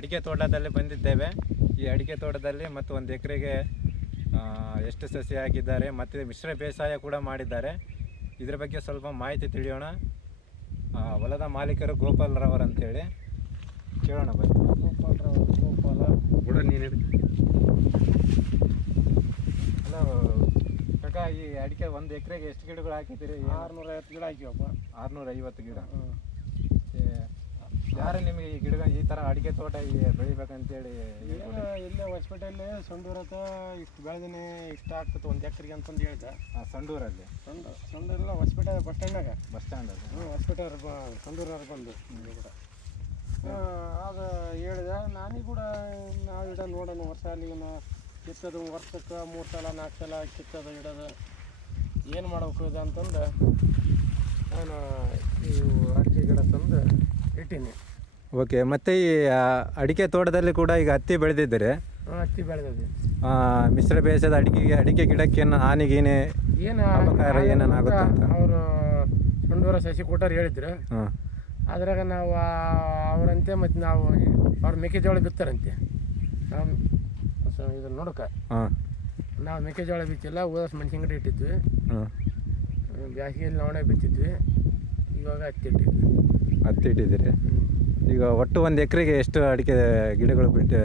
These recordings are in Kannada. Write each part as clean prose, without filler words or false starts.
ಅಡಿಕೆ ತೋಟದಲ್ಲಿ ಬಂದಿದ್ದೇವೆ. ಈ ಅಡಿಕೆ ತೋಟದಲ್ಲಿ ಮತ್ತು 1 ಎಕರೆಗೆ ಎಷ್ಟು ಸಸಿ ಹಾಕಿದ್ದಾರೆ ಮತ್ತು ಮಿಶ್ರ ಬೇಸಾಯ ಕೂಡ ಮಾಡಿದ್ದಾರೆ. ಇದರ ಬಗ್ಗೆ ಸ್ವಲ್ಪ ಮಾಹಿತಿ ತಿಳಿಯೋಣ. ಹೊಲದ ಮಾಲೀಕರು ಗೋಪಾಲ್ರವರು ಅಂತೇಳಿ ಕೇಳೋಣ ಬನ್ನಿ. ಗೋಪಾಲ ಕೂಡ ನೀನು ಹಲೋ ಕಾಕ, ಈ ಅಡಿಕೆ 1 ಎಕರೆಗೆ ಎಷ್ಟು ಗಿಡಗಳು ಹಾಕಿದ್ದೀರಿ? 650 ಗಿಡ ಹಾಕಿವಪ್ಪ. 650 ಗಿಡ. ಯಾರು ನಿಮಗೆ ಈ ಗಿಡ ಈ ಥರ ಅಡಿಕೆ ತೋಟ ಬೆಳಿಬೇಕಂತೇಳಿ? ಇಲ್ಲೇ ಹೊಸಪೇಟೆಯಲ್ಲಿ ಸಂಡೂರತ್ತ ಇಷ್ಟು ಬೆಳೆದಿನಿ, ಇಷ್ಟು ಆಗ್ತದೆ 1 ಎಕರೆಗೆ ಅಂತಂದು ಹೇಳ್ದೆ. ಸಂಡೂರಲ್ಲಿ? ಸಂಡೂರೆಲ್ಲ ಹೊಸಪೇಟೆ ಬಸ್ ಸ್ಟ್ಯಾಂಡಾಗ. ಬಸ್ ಸ್ಟ್ಯಾಂಡಲ್ಲಿ? ಹೊಸಪೇಟೆ ಸಂಡೂರವ್ರು ಬಂದು ಕೂಡ ಅದು ಹೇಳಿದೆ. ನಾನೀಗ ಕೂಡ ನಾವು ಗಿಡ ನೋಡೋಣ, ವರ್ಷ ಅಲ್ಲಿನ ಕಿತ್ತದು ವರ್ಷಕ್ಕೆ 3 ಸಲ 4 ಸಲ ಕಿತ್ತದು ಇಡೋದು ಏನು ಮಾಡ್ಬೇಕು ಇದು ಅಂತಂದು ನಾನು ಇವು ಅಡಿಕೆ ಗಿಡ ತಂದು ಇಟ್ಟೀನಿ. ಓಕೆ. ಮತ್ತು ಈ ಅಡಿಕೆ ತೋಟದಲ್ಲಿ ಕೂಡ ಈಗ ಹತ್ತಿ ಬೆಳೆದಿದ್ದೀರಿ? ಹತ್ತಿ ಬೆಳೆದಿದೆ. ಮಿಶ್ರ ಬೇಸಾಯದ ಅಡಿಕೆ ಗಿಡಕ್ಕೆ ಹಾನಿಗೀನಿ ಏನು ಏನೇನಾಗುತ್ತೆ ಅಂತ ಅವರು ಸಂಡೂರ ಸಸಿ ಕೊಟ್ಟರು ಹೇಳಿದ್ರು. ಅದ್ರಾಗ ನಾವು ಅವರಂತೆ ಮತ್ತು ನಾವು ಅವ್ರು ಮೆಕ್ಕೆಜೋಳ ಬಿತ್ತಾರಂತೆ. ನಾವು ಇದನ್ನು ನೋಡೋಕೆ ನಾವು ಮೆಕ್ಕೆಜೋಳ ಬಿತ್ತಿಲ್ಲ, ಉದಾಸ್ ಮೆಣಸಿನ ಗಿಡ ಇಟ್ಟಿದ್ವಿ. ಬ್ಯಾಸಿಗೆಯಲ್ಲಿ ನವಣೆ ಬಿತ್ತಿದ್ವಿ. ಇವಾಗ ಹತ್ತಿ ಇಟ್ಟಿದ್ವಿ. ಹತ್ತಿ ಇಟ್ಟಿದ್ದೀರಿ? ಈಗ ಒಟ್ಟು 1 ಎಕರೆಗೆ ಎಷ್ಟು ಅಡಿಕೆ ಗಿಡಗಳು ಬಿಟ್ಟು?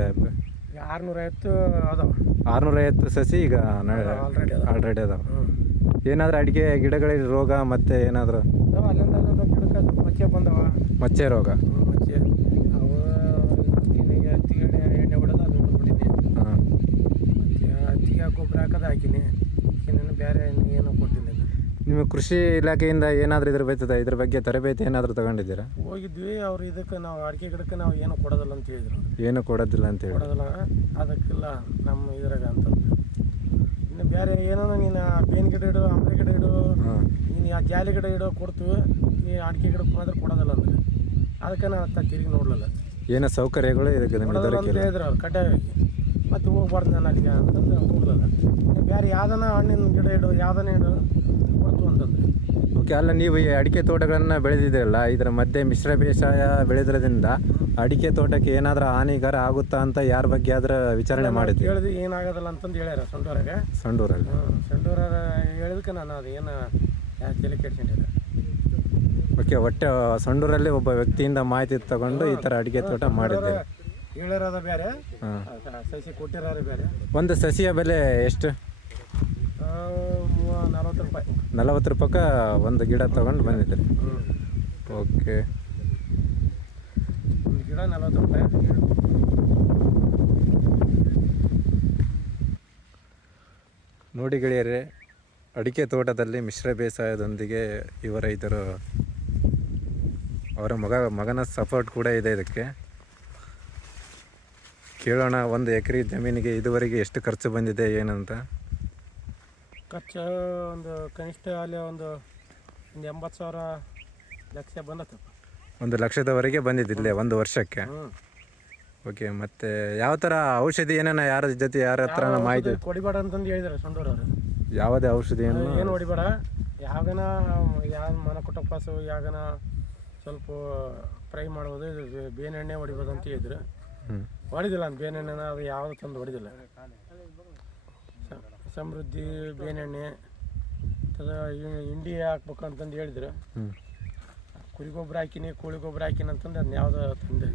650 ಅದಾವೆ. 650 ಸಸಿ ಈಗ ಆಲ್ರೆಡಿ ಅದಾವೆ. ಏನಾದರೂ ಅಡಿಕೆ ಗಿಡಗಳಿಗೆ ರೋಗ ಮತ್ತು ಏನಾದರೂ? ಅಲ್ಲಿಂದ ಗಿಡಕ್ಕೆ ಮಚ್ಚೆ ಬಂದವ. ಮಚ್ಚೆ ರೋಗ? ಮಚ್ಚೆ ಅವು ಹತ್ತಿಗೆ ಎಣ್ಣೆ ಹೊಡೆದು ಅದು ಹೊಡೆದ್ಬಿಟ್ಟಿನಿ. ಹತ್ತಿಗೆ ಗೊಬ್ಬರ ಹಾಕೋದು ಹಾಕಿನಿ. ಇನ್ನೇನು ಬೇರೆ ಏನೂ ಕೊಟ್ಟಿಲ್ಲ. ನಿಮಗೆ ಕೃಷಿ ಇಲಾಖೆಯಿಂದ ಏನಾದರೂ ಇದ್ರ ಬಗ್ಗೆ ತರಬೇತಿ ಏನಾದರೂ ತಗೊಂಡಿದ್ದೀರಾ? ಹೋಗಿದ್ವಿ. ಅವ್ರು ಇದಕ್ಕೆ ನಾವು ಅಡಿಕೆ ಗಿಡಕ್ಕೆ ನಾವು ಏನು ಕೊಡೋದಿಲ್ಲ ಅಂತ ಹೇಳಿದ್ರು. ಏನು ಕೊಡೋದಿಲ್ಲ ಅಂತ ಹೇಳಿ? ಕೊಡೋದಿಲ್ಲ, ಅದಕ್ಕಿಲ್ಲ ನಮ್ಮ ಇದ್ರಾಗ ಅಂತಂದು. ಇನ್ನು ಬೇರೆ ಏನೋ ನೀನು ಬೇವಿನ ಗಿಡ ಇಡು, ಅಂಬೆ ಗಿಡ ಇಡು, ನೀನು ಆ ಜಾಲಿ ಗಿಡ ಇಡೋ ಕೊಡ್ತೀವಿ, ಈ ಅಡಿಕೆ ಗಿಡಕ್ಕೆ ಮಾತ್ರ ಕೊಡೋದಿಲ್ಲ ಅಂದ್ರೆ ಅದಕ್ಕೆ ನಾನು ತಿರುಗಿ ನೋಡಲಿಲ್ಲ. ಏನೋ ಸೌಕರ್ಯಗಳು ಇದಕ್ಕೆ ಅಂತ ಹೇಳಿದ್ರು ಅವ್ರು ಕಡ್ಡಾಯವಾಗಿ. ಮತ್ತು ಹೋಗ್ಬಾರ್ದು ನಾನು ಅಲ್ಲಿಗೆ ಅಂತಂದು ಹೋಗ್ಲಿಲ್ಲ. ಇನ್ನು ಬೇರೆ ಯಾವ್ದನ ಹಣ್ಣಿನ ಗಿಡ ಇಡು, ಯಾವ್ದನ ಇಡು ಕೊಡ್ತು ಅಂತಂದ್ರೆ. ಓಕೆ. ಅಲ್ಲ, ನೀವು ಈ ಅಡಿಕೆ ತೋಟಗಳನ್ನು ಬೆಳೆದಿದ್ದೀರಲ್ಲ, ಇದರ ಮಧ್ಯೆ ಮಿಶ್ರ ಬೇಸಾಯ ಬೆಳೆದ್ರಿಂದ ಅಡಿಕೆ ತೋಟಕ್ಕೆ ಏನಾದರೂ ಹಾನಿಗಾರ ಆಗುತ್ತಾ ಅಂತ ಯಾರ ಬಗ್ಗೆ ಆದ್ರೆ ವಿಚಾರಣೆ ಮಾಡಿದ್ವಿ? ಹೇಳಿದ್ವಿ, ಏನಾಗೋದಿಲ್ಲ ಅಂತಂದು ಹೇಳ್ಯಾರ ಸಂಡೂರಾಗೆ. ಸಂಡೂರಲ್ಲಿ? ಸಂಡೂರ ಹೇಳಿದಕ್ಕೆ ನಾನು ಅದು ಏನು ತಲೆ ಕೆಡ್ಕೊಂಡಿಲ್ಲ. ಓಕೆ. ಒಟ್ಟು ಸಂಡೂರಲ್ಲಿ ಒಬ್ಬ ವ್ಯಕ್ತಿಯಿಂದ ಮಾಹಿತಿ ತಗೊಂಡು ಈ ಥರ ಅಡಿಕೆ ತೋಟ ಮಾಡಿದ್ದೀರಿ? ಹೇಳಿರೋದ ಬೇರೆ, ಸಸಿ ಕೊಟ್ಟಿರೋದು ಬೇರೆ. ಒಂದು ಸಸಿಯ ಬೆಲೆ ಎಷ್ಟು? 40 ರೂಪಾಯಿ. 40 ರೂಪಾಯಿಗೆ ಒಂದು ಗಿಡ ತಗೊಂಡು ಬಂದಿದ್ದೀರಿ? ಓಕೆ. ಒಂದು ಗಿಡ 40 ರೂಪಾಯಿ. ನೋಡಿ ಗೆಳೆಯರೇ, ಅಡಿಕೆ ತೋಟದಲ್ಲಿ ಮಿಶ್ರ ಬೇಸಾಯದೊಂದಿಗೆ ಇವ ರೈತರು ಅವರ ಮಗನ ಸಪೋರ್ಟ್ ಕೂಡ ಇದೆ ಇದಕ್ಕೆ. ಕೇಳೋಣ 1 ಎಕರೆ ಜಮೀನಿಗೆ ಇದುವರೆಗೆ ಎಷ್ಟು ಖರ್ಚು ಬಂದಿದೆ ಏನಂತ. ಖರ್ಚು ಒಂದು ಕನಿಷ್ಠ ಅಲ್ಲಿ ಒಂದು 80,000 ಲಕ್ಷ ಬಂದತ್ತಪ್ಪ. 1 ಲಕ್ಷದವರೆಗೆ ಬಂದಿದ್ದಿಲ್ಲ 1 ವರ್ಷಕ್ಕೆ? ಓಕೆ. ಮತ್ತು ಯಾವ ಥರ ಔಷಧಿ ಏನೇನ ಯಾರ ಜೊತೆ ಯಾರ ಹತ್ರ ಮಾಹಿತಿ? ಹೊಡಿಬೇಡ ಅಂತಂದು ಹೇಳಿದಾರೆ ಸಂಡೂರವರು. ಯಾವುದೇ ಔಷಧಿ ಏನು ಹೊಡಿಬೇಡ, ಯಾವಾಗನ ಯಾವ ಮನಕೊಟ್ಟಪ್ಪಾಸು ಯಾಗನ ಸ್ವಲ್ಪ ಫ್ರೈ ಮಾಡ್ಬೋದು, ಬೇವಿನ ಎಣ್ಣೆ ಹೊಡಿಬೋದು ಅಂತ ಹೇಳಿದ್ರು. ಹೊಡಿದಿಲ್ಲ ಅಂತ ಬೇವಿನ ಎಣ್ಣೆನ ಅದು ಯಾವುದು ತಂದು ಹೊಡಿದಿಲ್ಲ. ಸಮೃದ್ಧಿ ಬೇವಿನ ಎಣ್ಣೆ ಹಿಂಡಿ ಹಾಕ್ಬೇಕು ಅಂತಂದು ಹೇಳಿದ್ರು. ಕುರಿ ಗೊಬ್ಬರ ಹಾಕಿನಿ, ಕೋಳಿ ಗೊಬ್ಬರ ಹಾಕಿನಿ ಅಂತಂದು ಅದನ್ನ ಯಾವುದೋ ತಂದೆ.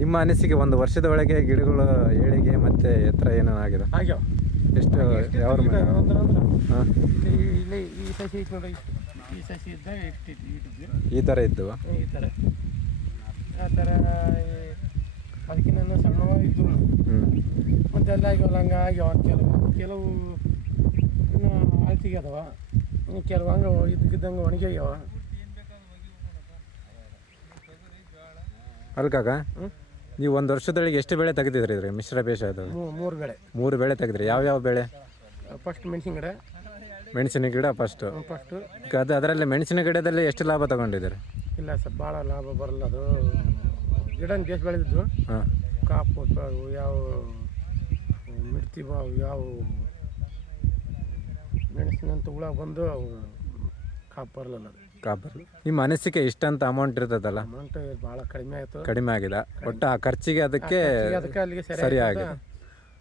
ನಿಮ್ಮ ಅನಿಸಿಕೆ 1 ವರ್ಷದ ಒಳಗೆ ಗಿಡಗಳು ಏಳಿಗೆ ಮತ್ತು ಎತ್ತರ ಏನಾಗಿದೆ? ಆಗ್ಯಾವ. ಎಷ್ಟು? ಯಾವ ಇಲ್ಲಿ ಈ ಸಸಿ ಐತೆ ನೋಡಿ, ಈ ಸಸಿ ಇದ್ದಾಗ ಇಟ್ಟಿದ್ವಿ. ಈ ಥರ ಇದ್ದವು? ಈ ಥರ ಆ ಥರ ಅದಕ್ಕಿನ್ನ ಸಣ್ಣವಾಗಿದ್ದು ಮತ್ತು ಎಲ್ಲ ಆಗ್ಯಾವಲ್ಲ. ಹಂಗೆ ಆಗ್ಯಾವ. ಕೆಲವು ಇನ್ನೂ ಆಳ್ತಿಗೆ ಅದಾವ, ಕೆಲವು ಹಂಗೆ ಇದ್ದಕ್ಕಿದ್ದಂಗೆ ಒಣಗ್ಯಾವ. ಅಲ್ಕಾಕ, ನೀವು 1 ವರ್ಷದೊಳಗೆ ಎಷ್ಟು ಬೆಳೆ ತೆಗೆದಿದ್ರಿ ಇದ್ರಿ ಮಿಶ್ರ ಬೇಸಾಯದ? 3 ಬೆಳೆ. 3 ಬೆಳೆ ತೆಗೆದ್ರಿ. ಯಾವ್ಯಾವ ಬೆಳೆ? ಫಸ್ಟ್ ಮೆಣಸಿನ ಗಿಡ. ಮೆಣಸಿನ ಗಿಡ ಫಸ್ಟು? ಅದರಲ್ಲಿ ಮೆಣಸಿನ ಗಿಡದಲ್ಲಿ ಎಷ್ಟು ಲಾಭ ತಗೊಂಡಿದ್ದೀರಿ? ಇಲ್ಲ ಸರ್, ಭಾಳ ಲಾಭ ಬರಲ್ಲ. ಅದು ಗಿಡ ಬೇಸ್ ಬೆಳೆದಿದ್ದು. ಕಾಪು ಯಾವ ಮಿಡ್ತಿ ಯಾವ ಮೆಣಸಿನಂತ ಹುಳ ಬಂದು ಕಾಪು ಬರಲಿಲ್ಲ ಅದು. ಕಾಪರ್. ನಿಮ್ಮ ಅನಿಸಿಕೆ ಇಷ್ಟಂತ ಅಮೌಂಟ್ ಇರ್ತದಲ್ಲ, ಅಮೌಂಟ್ ಭಾಳ ಕಡಿಮೆ ಆಯಿತು. ಕಡಿಮೆ ಆಗಿದೆ ಒಟ್ಟು ಆ ಖರ್ಚಿಗೆ ಅದಕ್ಕೆ ಅದಕ್ಕೆ ಅಲ್ಲಿಗೆ ಸರಿ ಸರಿ ಆಗಿದೆ.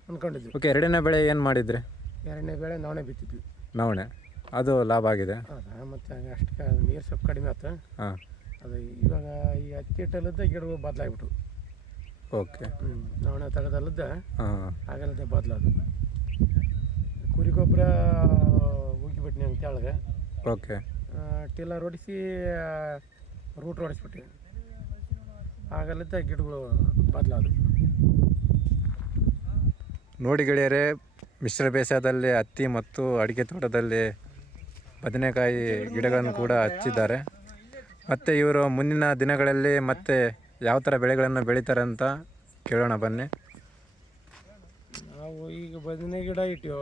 ಅಂದ್ಕೊಂಡಿದ್ವಿ. ಓಕೆ, ಎರಡನೇ ಬೆಳೆ ಏನು ಮಾಡಿದ್ರಿ? ಎರಡನೇ ಬೆಳೆ ನವಣೆ ಬಿತ್ತಿದ್ವಿ. ನವಣೆ, ಅದು ಲಾಭ ಆಗಿದೆ. ಹೌದಾ, ಮತ್ತು ಅಷ್ಟು ನೀರು ಸ್ವಲ್ಪ ಕಡಿಮೆ ಆಯ್ತು. ಹಾಂ, ಅದು ಇವಾಗ ಈ ಹತ್ತಿ ಇಟ್ಟಲ್ಲದ ಗಿಡಗಳು ಬದಲಾಗ್ಬಿಟ್ಟು. ಓಕೆ. ನವಣೆ ತೆಗೆದಲ್ಲದ ಹಾಂ, ಆಗಲ್ಲದೆ ಬದಲಾದು. ಕುರಿ ಗೊಬ್ಬರ ಉಗ್ಗಿಬಿಟ್ನಿ ಹಂಗೆ ಕೆಳಗೆ. ಓಕೆ. ಟಿಲ್ಲರ್ ಹೊಡಿಸಿ ರೂಟ್ ಹೊಡಿಸ್ಬಿಟ್ಟು ಆಗಲ್ಲದ ಗಿಡಗಳು ಬದಲಾದು. ನೋಡಿ ಗೆಳೆಯರೇ, ಮಿಶ್ರ ಬೇಸಾಯದಲ್ಲಿ ಹತ್ತಿ ಮತ್ತು ಅಡಿಕೆ ತೋಟದಲ್ಲಿ ಬದನೆಕಾಯಿ ಗಿಡಗಳನ್ನು ಕೂಡ ಹಚ್ಚಿದ್ದಾರೆ. ಮತ್ತು ಇವರು ಮುಂದಿನ ದಿನಗಳಲ್ಲಿ ಮತ್ತೆ ಯಾವ ಥರ ಬೆಳೆಗಳನ್ನು ಬೆಳೀತಾರೆ ಅಂತ ಕೇಳೋಣ ಬನ್ನಿ. ನಾವು ಈಗ ಬದನೆ ಗಿಡ ಇಟ್ಟಿವ,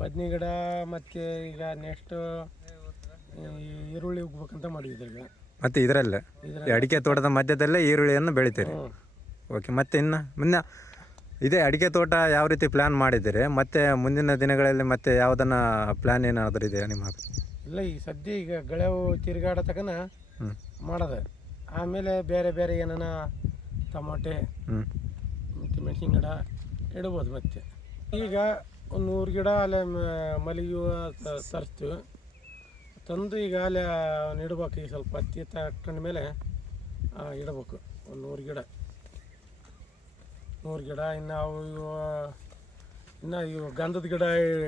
ಬದನೆ ಗಿಡ ಮತ್ತು ಈಗ ನೆಕ್ಸ್ಟು ಈರುಳ್ಳಿ ಉಗ್ಬೇಕಂತ ಮಾಡಿದ್ವಿ. ಈಗ ಮತ್ತು ಇದರಲ್ಲೇ ಈ ಅಡಿಕೆ ತೋಟದ ಮಧ್ಯದಲ್ಲೇ ಈರುಳ್ಳಿಯನ್ನು ಬೆಳಿತೀರಿ. ಓಕೆ, ಮತ್ತು ಇನ್ನು ಮುನ್ನ ಇದೇ ಅಡಿಕೆ ತೋಟ ಯಾವ ರೀತಿ ಪ್ಲ್ಯಾನ್ ಮಾಡಿದ್ದೀರಿ? ಮತ್ತು ಮುಂದಿನ ದಿನಗಳಲ್ಲಿ ಮತ್ತೆ ಯಾವುದನ್ನು ಪ್ಲ್ಯಾನ್ ಏನಾದರೂ ಇದೆಯಾ ನಿಮ್ಮ? ಇಲ್ಲ, ಈಗ ಸದ್ಯ ಈಗ ಗಳೆವು ತಿರುಗಾಡ ತಕನ ಮಾಡೋದು. ಆಮೇಲೆ ಬೇರೆ ಬೇರೆ ಏನಾನ ಟೊಮಾಟೆ ಮತ್ತು ಮೆಣಸಿನ ಗಿಡ ಇಡ್ಬೋದು. ಮತ್ತೆ ಈಗ ಒಂದು 100 ಗಿಡ ಅಲ್ಲೇ ಮಲ್ಲಿಗೆ ತರಿಸ್ತೀವಿ ತಂದು. ಈಗ ಅಲ್ಲೇ ಇಡ್ಬೇಕು. ಈಗ ಸ್ವಲ್ಪ ಹತ್ತಿ ತಗೊಂಡ ಮೇಲೆ ಇಡಬೇಕು ಒಂದು 100 ಗಿಡ. 100 ಗಿಡ. ಇನ್ನು ಇವು ಗಂಧದ ಗಿಡ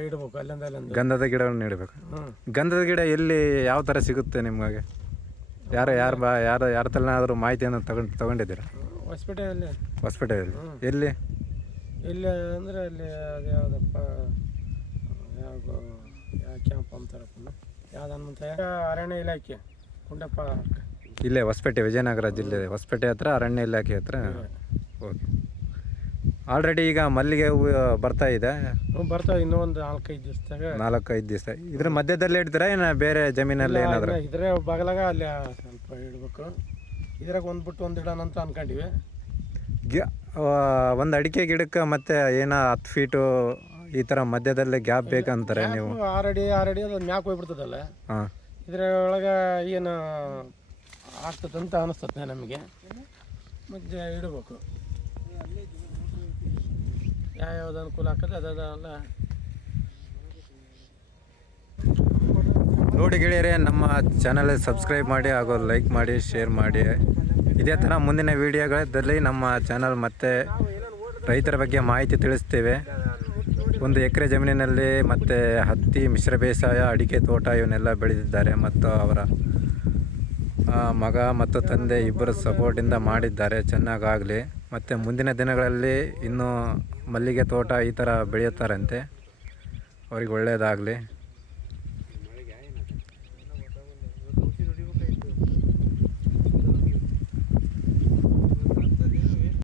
ಇಡ್ಬೇಕು ಅಲ್ಲಿಂದ ಅಲ್ಲಿಂದ. ಗಂಧದ ಗಿಡವನ್ನು ಇಡಬೇಕು. ಗಂಧದ ಗಿಡ ಎಲ್ಲಿ ಯಾವ ಥರ ಸಿಗುತ್ತೆ ನಿಮಗೆ? ಯಾರ ತಲೆನಾದರೂ ಮಾಹಿತಿಯನ್ನು ತಗೊಂಡಿದ್ದೀರಾ? ಹೊಸಪೇಟೆಯಲ್ಲಿ. ಹೊಸಪೇಟೆಯಲ್ಲಿ ಎಲ್ಲಿ ಅಂದರೆ ಅಲ್ಲಿ ಅದು ಯಾವುದಪ್ಪ, ಯಾವ ಕ್ಯಾಂಪ್ ಅಂತಾರಪ್ಪ, ಯಾವುದಂತ ಅರಣ್ಯ ಇಲಾಖೆ ಕುಂಡಪ್ಪ. ಇಲ್ಲೇ ಹೊಸಪೇಟೆ, ವಿಜಯನಗರ ಜಿಲ್ಲೆ ಹೊಸಪೇಟೆ ಹತ್ರ ಅರಣ್ಯ ಇಲಾಖೆ ಹತ್ರ. ಓಕೆ. ಆಲ್ರೆಡಿ ಈಗ ಮಲ್ಲಿಗೆ ಹೂವು ಬರ್ತಾ ಇದೆ. ಬರ್ತಾವೆ ಇನ್ನೂ ಒಂದು 4-5 ದಿವಸದಾಗ. 4-5 ದಿವಸ. ಇದ್ರ ಮಧ್ಯದಲ್ಲಿ ಇಡ್ತೀರಾ ಏನು ಬೇರೆ ಜಮೀನಲ್ಲಿ ಏನಾದರೂ? ಇದ್ರೆ ಬಗಲಾಗ ಅಲ್ಲಿ ಸ್ವಲ್ಪ ಇಡಬೇಕು. ಇದ್ರಾಗ ಒಂದ್ಬಿಟ್ಟು ಒಂದು ಇಡೋಣ ಅಂತ ಅನ್ಕೊಂಡಿವಿ. ಒಂದು ಅಡಿಕೆ ಗಿಡಕ್ಕೆ ಮತ್ತೆ ಏನೋ 10 ಫೀಟು ಈ ಥರ ಮಧ್ಯದಲ್ಲೇ ಗ್ಯಾಪ್ ಬೇಕಂತಾರೆ ನೀವು? 6 ಅಡಿ ಅದು ಮ್ಯಾಕ್ ಹೋಗ್ಬಿಡ್ತದಲ್ಲ. ಹಾಂ, ಇದ್ರೊಳಗೆ ಏನು ಆಗ್ತದಂತ ಅನಿಸ್ತದೆ ನಮಗೆ. ಮತ್ತೆ ಇಡಬೇಕು ಯಾವ್ದು ಅನುಕೂಲ ಆಗ್ತದೆ ಅದೆಲ್ಲ. ನೋಡಿ ಗೆಳೆಯರೇ, ನಮ್ಮ ಚಾನಲ್ ಸಬ್ಸ್ಕ್ರೈಬ್ ಮಾಡಿ ಹಾಗೂ ಲೈಕ್ ಮಾಡಿ, ಶೇರ್ ಮಾಡಿ. ಇದೇ ಥರ ಮುಂದಿನ ವೀಡಿಯೋಗಳಲ್ಲಿ ನಮ್ಮ ಚಾನಲ್ ಮತ್ತೆ ರೈತರ ಬಗ್ಗೆ ಮಾಹಿತಿ ತಿಳಿಸ್ತೇವೆ. 1 ಎಕರೆ ಜಮೀನಿನಲ್ಲಿ ಮತ್ತು ಹತ್ತಿ, ಮಿಶ್ರ ಬೇಸಾಯ, ಅಡಿಕೆ ತೋಟ ಇವನ್ನೆಲ್ಲ ಬೆಳೆದಿದ್ದಾರೆ. ಮತ್ತು ಅವರ ಮಗ ಮತ್ತು ತಂದೆ ಇಬ್ಬರು ಸಪೋರ್ಟಿಂದ ಮಾಡಿದ್ದಾರೆ. ಚೆನ್ನಾಗಾಗಲಿ. ಮತ್ತು ಮುಂದಿನ ದಿನಗಳಲ್ಲಿ ಇನ್ನೂ ಮಲ್ಲಿಗೆ ತೋಟ ಈ ಥರ ಬೆಳೆಯುತ್ತಾರಂತೆ. ಅವ್ರಿಗೆ ಒಳ್ಳೆಯದಾಗಲಿ.